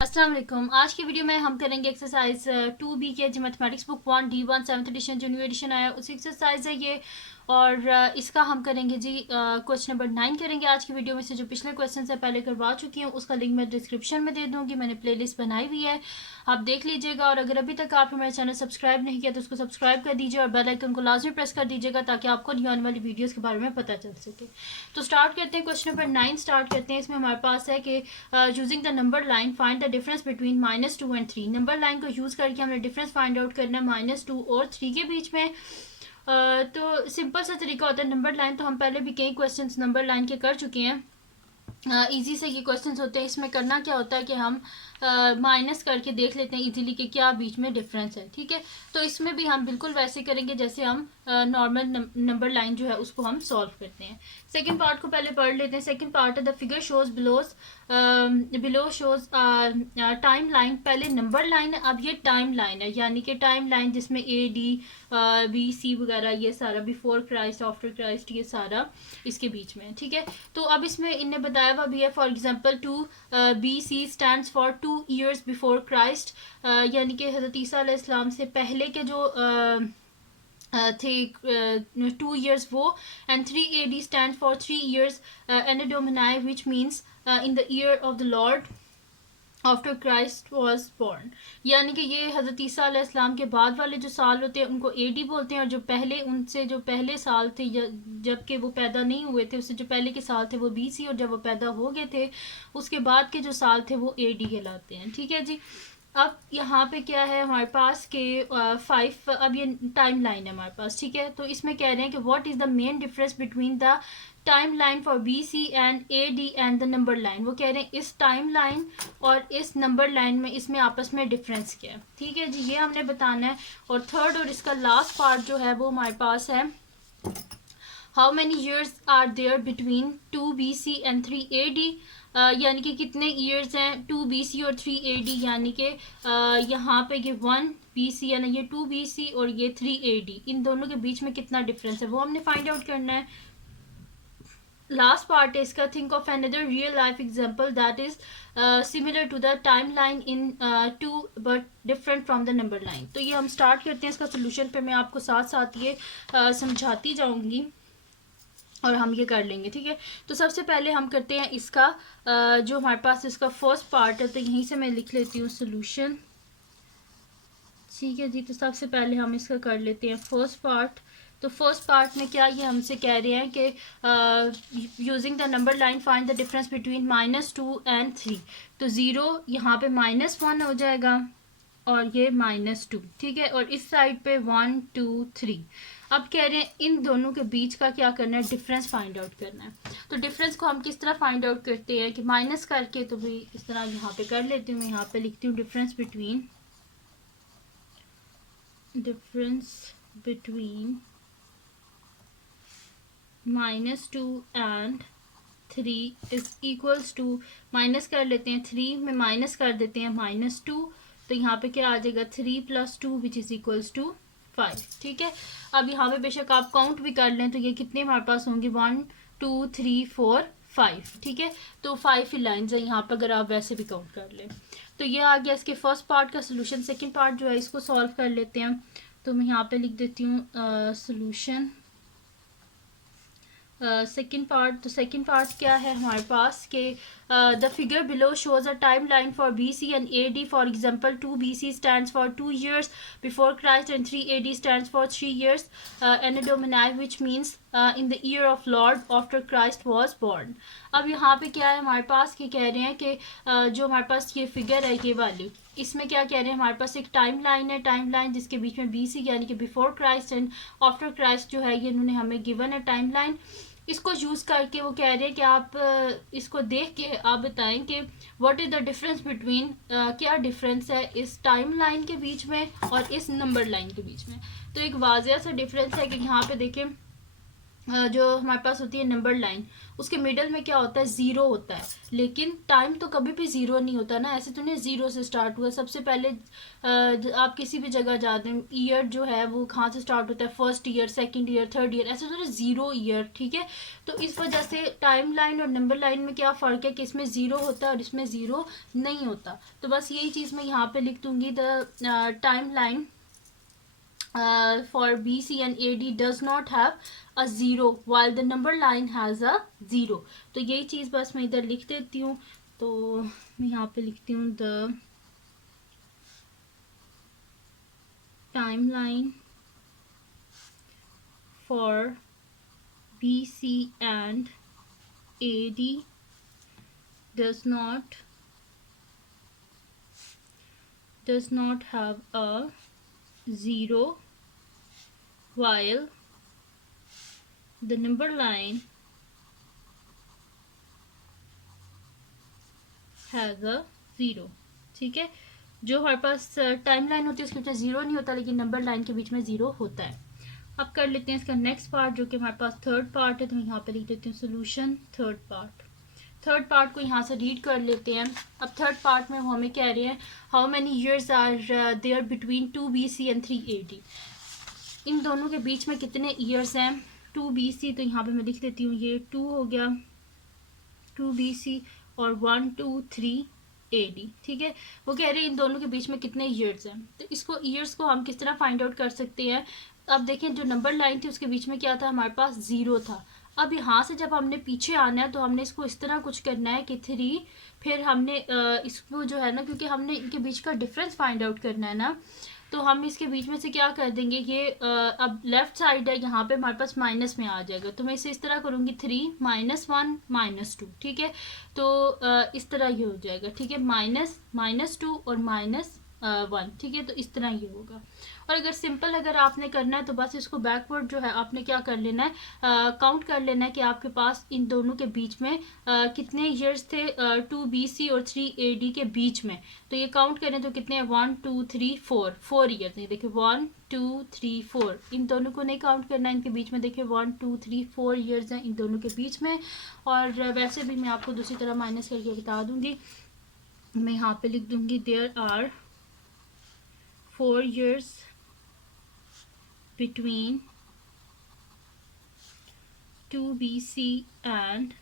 अस्सलाम वालेकुम। आज की वीडियो में हम करेंगे एक्सरसाइज 2B के जो mathematics book 1D1 7th edition जो न्यू एडिशन आया उसी एक्सरसाइज है ये। और इसका हम करेंगे जी क्वेश्चन नंबर 9 करेंगे आज की वीडियो में से। जो पिछले क्वेश्चन है पहले करवा चुकी हूँ, उसका लिंक मैं डिस्क्रिप्शन में दे दूँगी। मैंने प्लेलिस्ट बनाई हुई है, आप देख लीजिएगा। और अगर अभी तक आपने मेरा चैनल सब्सक्राइब नहीं किया तो उसको सब्सक्राइब कर दीजिए और बेल आइकन को लाजमी प्रेस कर दीजिएगा ताकि आपको न्यू आने वाली वीडियोज़ के बारे में पता चल सके। तो स्टार्ट करते हैं, क्वेश्चन नंबर 9 स्टार्ट करते हैं। इसमें हमारे पास है कि using the number line find the difference between -2 and 3। Number line को यूज़ करके हमने डिफरेंस फाइंड आउट करना है -2 और 3 के बीच में। तो सिंपल सा तरीका होता है नंबर लाइन, तो हम पहले भी कई क्वेश्चंस नंबर लाइन के कर चुके हैं। इजी से ये क्वेश्चंस होते हैं। इसमें करना क्या होता है कि हम माइनस करके देख लेते हैं इजीली कि क्या बीच में डिफरेंस है, ठीक है। तो इसमें भी हम बिल्कुल वैसे करेंगे जैसे हम नॉर्मल नंबर लाइन जो है उसको हम सॉल्व करते हैं। सेकंड पार्ट को पहले पढ़ लेते हैं। सेकंड पार्ट है the figure shows below shows time line. पहले नंबर लाइन है, अब ये टाइम लाइन है, यानी कि टाइम लाइन जिसमें A D B C वगैरह ये सारा बिफोर क्राइस्ट आफ्टर क्राइस्ट ये सारा इसके बीच में है, ठीक है। तो अब इसमें इनने बताया हुआ भी है, for example 2BC stands for 2 years before Christ, यानी कि हज़रत ईसा अलैहिस्सलाम से पहले के जो थे 2 ईयर्स वो। And 3 AD stand for 3 years anno Domini which means in the year of the Lord after Christ was born, यानी कि ये हज़रत ईसा अलैहिस्सलाम के बाद वाले जो साल होते हैं उनको AD बोलते हैं, और जो पहले उनसे जो पहले साल थे जबकि वो पैदा नहीं हुए थे, उससे जो पहले के साल थे वो BC, और जब वो पैदा हो गए थे उसके बाद के जो साल थे वो AD कहलाते हैं, ठीक है जी। अब यहाँ पे क्या है हमारे पास के 5, अब ये टाइम लाइन है हमारे पास, ठीक है। तो इसमें कह रहे हैं कि what is the main difference between the time line for BC and AD and the number line. वो कह रहे हैं इस टाइम लाइन और इस नंबर लाइन में इसमें आपस में डिफरेंस क्या है, ठीक है जी, ये हमने बताना है। और थर्ड और इसका लास्ट पार्ट जो है वो हमारे पास है how many years are there between 2BC and 3 AD, यानी कि कितने ईयर्स हैं 2BC और 3 AD, यानी कि यहाँ पे ये 1BC यानी ये 2BC और ये 3 AD, इन दोनों के बीच में कितना डिफरेंस है वो हमने फाइंड आउट करना है। लास्ट पार्ट है इसका, think of another real life example that is similar to the time line in 2 but different from the number line. तो ये हम स्टार्ट करते हैं इसका सोल्यूशन पे, मैं आपको साथ साथ ये समझाती जाऊंगी और हम ये कर लेंगे, ठीक है। तो सबसे पहले हम करते हैं इसका जो हमारे पास इसका फर्स्ट पार्ट है, तो यहीं से मैं लिख लेती हूँ सोल्यूशन, ठीक है जी। तो सबसे पहले हम इसका कर लेते हैं फर्स्ट पार्ट। तो फर्स्ट पार्ट में क्या ये हमसे कह रहे हैं कि using the number line find the difference between -2 and 3। तो 0 यहाँ पे -1 हो जाएगा और ये -2, ठीक है। और इस साइड पे 1 2 3। अब कह रहे हैं इन दोनों के बीच का क्या करना है, डिफरेंस फाइंड आउट करना है। तो डिफरेंस को हम किस तरह फाइंड आउट करते हैं कि माइनस करके, तो भाई इस तरह यहाँ पे कर लेती हूँ। मैं यहाँ पे लिखती हूँ difference between -2 and 3 is equals to, minus कर लेते हैं 3 में माइनस कर देते हैं -2, तो यहाँ पे क्या आ जाएगा 3 + 2 विच इज इक्वल्स टू 5, ठीक है। अब यहाँ पे बेशक आप काउंट भी कर लें तो ये कितने हमारे पास होंगे 1 2 3 4 5, ठीक है। तो 5 ही लाइन्स है यहाँ पर अगर आप वैसे भी काउंट कर लें। तो ये आ गया इसके फर्स्ट पार्ट का सोल्यूशन। सेकेंड पार्ट जो है इसको सॉल्व कर लेते हैं। तो मैं यहाँ पे लिख देती हूँ सोल्यूशन सेकेंड पार्ट। तो सेकेंड पार्ट क्या है हमारे पास के the figure below shows a time line for BC and AD, for example 2BC stands for 2 years before Christ and 3 AD stands for 3 years anno Domini which means in the year of Lord after Christ was born. अब यहाँ पे क्या है हमारे पास कि कह रहे हैं कि जो हमारे पास ये फिगर है ये वाली, इसमें क्या कह रहे हैं हमारे पास एक टाइम लाइन है, टाइम लाइन जिसके बीच में BC यानी कि before Christ and after Christ जो है ये इन्होंने हमें गिवन है टाइम लाइन। इसको यूज़ करके वो कह रहे हैं कि आप इसको देख के आप बताएं कि what is the difference between, क्या डिफरेंस है इस टाइम लाइन के बीच में और इस नंबर लाइन के बीच में। तो एक वाज़िया सा डिफरेंस है कि यहाँ पे देखें जो हमारे पास होती है नंबर लाइन, उसके मिडल में क्या होता है, ज़ीरो होता है। लेकिन टाइम तो कभी भी ज़ीरो नहीं होता ना, ऐसे तो नहीं ज़ीरो से स्टार्ट हुआ। सबसे पहले आप किसी भी जगह जाते हैं, ईयर जो है वो कहाँ से स्टार्ट होता है, first year, second year, third year, ऐसे तो ज़ीरो ईयर, ठीक है। तो इस वजह से टाइम लाइन और नंबर लाइन में क्या फ़र्क है कि इसमें ज़ीरो होता है और इसमें ज़ीरो नहीं होता। तो बस यही चीज़ मैं यहाँ पे लिख दूँगी, the time line for BC and AD does not have a zero while the number line has a zero। तो यही चीज़ बस मैं इधर लिख देती हूँ। तो मैं यहाँ पे लिखती हूँ the timeline for BC and AD does not have a zero while the number line has a zero. ठीक है, जो हमारे पास टाइम लाइन होती है उसके बीच में ज़ीरो नहीं होता, लेकिन नंबर लाइन के बीच में ज़ीरो होता है। अब कर लेते हैं इसका नेक्स्ट पार्ट, जो कि हमारे पास थर्ड पार्ट है। तो मैं यहाँ पे लिख देती हूँ solution third part. Third part को यहाँ से रीड कर लेते हैं। अब थर्ड पार्ट में वो हमें कह रहे हैं how many years are there between 2 BC and 3 AD। इन दोनों के बीच में कितने ईयर्स हैं। 2 BC, तो यहाँ पे मैं लिख देती हूँ, ये 2 हो गया 2 BC, और 1 2 3 AD। ठीक है, वो कह रहे हैं इन दोनों के बीच में कितने ईयर्स हैं। तो इसको ईयर्स को हम किस तरह फाइंड आउट कर सकते हैं। अब देखें, जो नंबर लाइन थी उसके बीच में क्या था, हमारे पास ज़ीरो था। अब यहाँ से जब हमने पीछे आना है तो हमने इसको इस तरह कुछ करना है कि 3, फिर हमने इसको जो है ना, क्योंकि हमने इनके बीच का डिफरेंस फाइंड आउट करना है ना, तो हम इसके बीच में से क्या कर देंगे, ये अब लेफ्ट साइड है, यहाँ पे हमारे पास माइनस में आ जाएगा। तो मैं इसे इस तरह करूँगी 3 -1 -2। ठीक है, तो इस तरह ये हो जाएगा। ठीक है, -2 और -1। ठीक है, तो इस तरह ये होगा। और अगर सिंपल अगर आपने करना है तो बस इसको बैकवर्ड जो है आपने क्या कर लेना है, काउंट कर लेना है कि आपके पास इन दोनों के बीच में कितने ईयर्स थे 2 BC और 3 AD के बीच में। तो ये काउंट करें तो कितने हैं, 1 2 3 4 ईयर्स हैं। देखिए 1 2 3 4, इन दोनों को नहीं काउंट करना है, इनके बीच में देखिए 1 2 3 4 ईयर्स हैं इन दोनों के बीच में। और वैसे भी मैं आपको दूसरी तरह माइनस करके बता दूंगी। मैं यहाँ पे लिख दूंगी there are 4 years between 2 BC and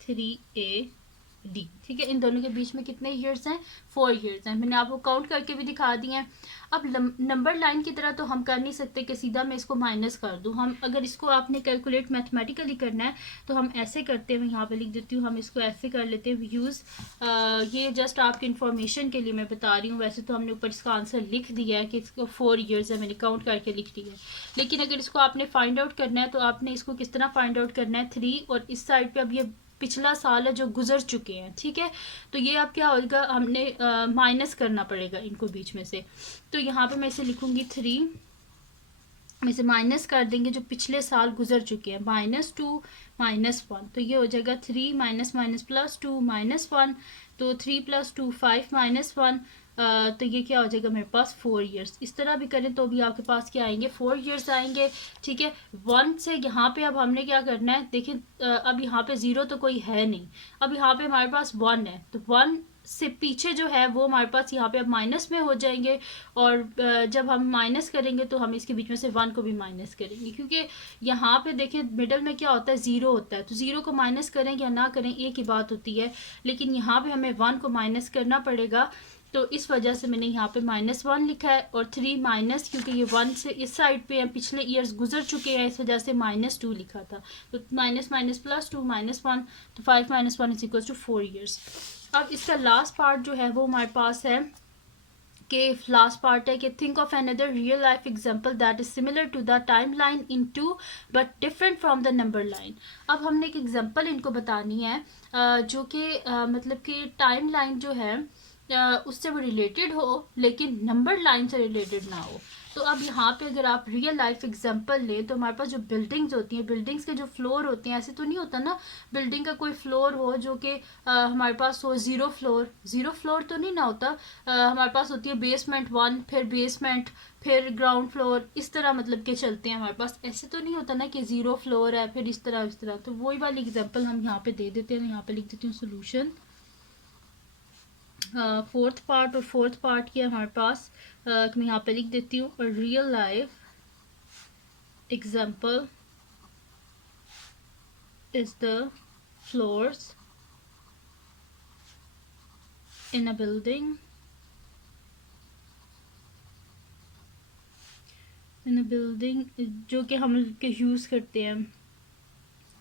3 AD। ठीक है, इन दोनों के बीच में कितने ईयर्स हैं, 4 ईयर्स हैं। मैंने आपको काउंट करके भी दिखा दिए हैं। अब नंबर लाइन की तरह तो हम कर नहीं सकते कि सीधा मैं इसको माइनस कर दूं। हम अगर इसको आपने कैलकुलेट मैथमेटिकली करना है तो हम ऐसे करते हैं, मैं यहाँ पे लिख देती हूँ, हम इसको ऐसे कर लेते हैं यूज़। ये जस्ट आपकी इन्फॉर्मेशन के लिए मैं बता रही हूँ। वैसे तो हमने ऊपर इसका आंसर लिख दिया है कि इसको 4 ईयर्स है, मैंने काउंट करके लिख दिया है। लेकिन अगर इसको आपने फाइंड आउट करना है तो आपने इसको किस तरह फाइंड आउट करना है, 3 और इस साइड पे अब ये पिछला साल है जो गुजर चुके हैं। ठीक है, तो ये अब क्या होगा, हमने माइनस करना पड़ेगा इनको बीच में से। तो यहाँ पे मैं इसे लिखूंगी 3 में से माइनस कर देंगे जो पिछले साल गुजर चुके हैं, -2 -1। तो ये हो जाएगा 3 माइनस माइनस प्लस 2 -1। तो 3 + 2 5 -1। तो ये क्या हो जाएगा मेरे पास 4 ईयर्स। इस तरह भी करें तो भी आपके पास क्या आएंगे, 4 ईयर्स आएंगे। ठीक है, 1 से यहाँ पे अब हमने क्या करना है, देखिए अब यहाँ पे 0 तो कोई है नहीं, अब यहाँ पे हमारे पास 1 है। तो 1 से पीछे जो है वो हमारे पास यहाँ पे अब माइनस में हो जाएंगे। और जब हम माइनस करेंगे तो हम इसके बीच में से 1 को भी माइनस करेंगे, क्योंकि यहाँ पे देखिए मिडल में क्या होता है, 0 होता है। तो 0 को माइनस करें या ना करें एक ही बात होती है, लेकिन यहाँ पे हमें 1 को माइनस करना पड़ेगा। तो इस वजह से मैंने यहाँ पे -1 लिखा है, और 3 माइनस, क्योंकि ये 1 से इस साइड पे पिछले ईयर्स गुजर चुके हैं, इस वजह से -2 लिखा था। तो माइनस माइनस प्लस 2 -1, तो 5 - 1 = 4 ईयर्स। अब इसका लास्ट पार्ट जो है वो हमारे पास है कि लास्ट पार्ट है कि think of another real life example that is similar to the time line in 2 but different from the number line. अब हमने एक एग्जांपल इनको बतानी है जो कि मतलब कि टाइम लाइन जो है उससे वो रिलेटेड हो, लेकिन नंबर लाइन से रिलेटेड ना हो। तो अब यहाँ पे अगर आप रियल लाइफ एग्जांपल लें तो हमारे पास जो बिल्डिंग्स होती हैं, बिल्डिंग्स के जो फ्लोर होते हैं, ऐसे तो नहीं होता ना बिल्डिंग का कोई फ्लोर हो जो कि हमारे पास हो ज़ीरो फ्लोर तो नहीं ना होता। हमारे पास होती है बेसमेंट 1, फिर बेसमेंट, फिर ग्राउंड फ्लोर, इस तरह मतलब के चलते हैं हमारे पास। ऐसे तो नहीं होता ना कि 0 फ्लोर है फिर इस तरह। तो वही वाली एग्जांपल हम यहाँ पे दे देते हैं। यहाँ पे लिख देती हूँ सोल्यूशन। फोर्थ पार्ट और फोर्थ पार्ट की हमारे पास मैं यहाँ पे लिख देती हूँ real life example is the floors in a building जो कि हम के यूज़ करते हैं।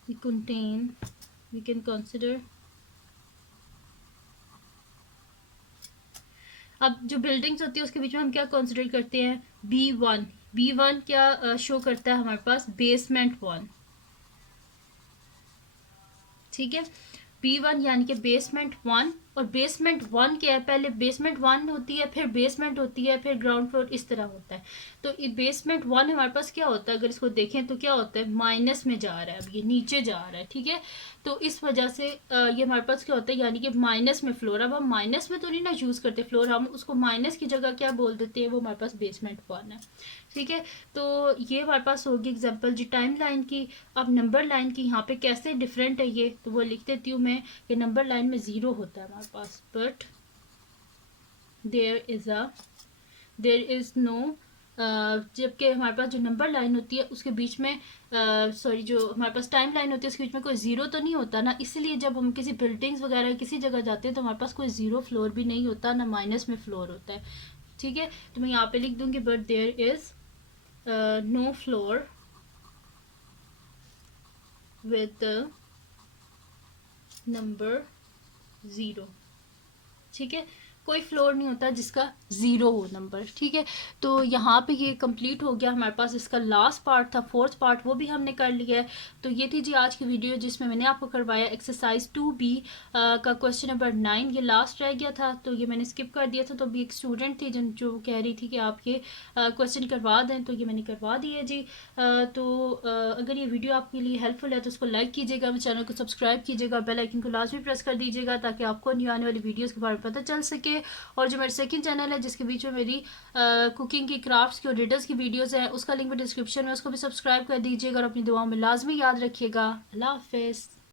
We can consider. अब जो बिल्डिंग्स होती है उसके बीच में हम क्या कंसिडर करते हैं, B1 क्या शो करता है हमारे पास, बेसमेंट 1। ठीक है, B1 यानी कि बेसमेंट 1। और बेसमेंट 1 क्या है, पहले बेसमेंट 1 होती है, फिर बेसमेंट होती है, फिर ग्राउंड फ्लोर, इस तरह होता है। तो ये बेसमेंट 1 हमारे पास क्या होता है, अगर इसको देखें तो क्या होता है, माइनस में जा रहा है, अब ये नीचे जा रहा है। ठीक है, तो इस वजह से ये हमारे पास क्या होता है, यानी कि माइनस में फ्लोर। अब हम माइनस में तो नहीं ना यूज़ करते फ्लोर, हम उसको माइनस की जगह क्या बोल देते हैं, वो हमारे पास बेसमेंट 1 है। ठीक है, तो ये हमारे पास होगी एग्जांपल जी टाइम लाइन की। अब नंबर लाइन की यहाँ पे कैसे डिफरेंट है ये, तो वो लिख देती हूँ मैं कि नंबर लाइन में 0 होता है हमारे पास, बट देयर इज़ नो, जबकि हमारे पास जो नंबर लाइन होती है उसके बीच में जो हमारे पास टाइम लाइन होती है उसके बीच में कोई ज़ीरो तो नहीं होता ना। इसलिए जब हम किसी बिल्डिंग्स वगैरह किसी जगह जाते हैं तो हमारे पास कोई 0 फ्लोर भी नहीं होता, ना माइनस में फ्लोर होता है। ठीक है, तो मैं यहाँ पे लिख दूँगी but there is no floor with the number 0। ठीक है, कोई फ्लोर नहीं होता जिसका 0 हो नंबर। ठीक है, तो यहाँ पे ये कंप्लीट हो गया हमारे पास। इसका लास्ट पार्ट था, फोर्थ पार्ट, वो भी हमने कर लिया है। तो ये थी जी आज की वीडियो जिसमें मैंने आपको करवाया एक्सरसाइज 2B का क्वेश्चन नंबर 9। ये लास्ट रह गया था तो ये मैंने स्किप कर दिया था। तो अभी एक स्टूडेंट थी जो कह रही थी कि आप ये क्वेश्चन करवा दें, तो ये मैंने करवा दिए जी। अगर ये वीडियो आपके लिए हेल्पफुल है तो उसको लाइक कीजिएगा, चैनल को सब्सक्राइब कीजिएगा, बेल आइकन को लाजमी प्रेस कर दीजिएगा ताकि आपको न्यू आने वाली वीडियोस के बारे में पता चल सके। और जो मेरा सेकंड चैनल है जिसके बीच में मेरी कुकिंग की, क्राफ्ट्स की और रिडल्स की वीडियोस हैं, उसका लिंक भी डिस्क्रिप्शन में, उसको भी सब्सक्राइब कर दीजिएगा और अपनी दुआओं में लाजमी याद रखिएगा। अल्लाह हाफिज़।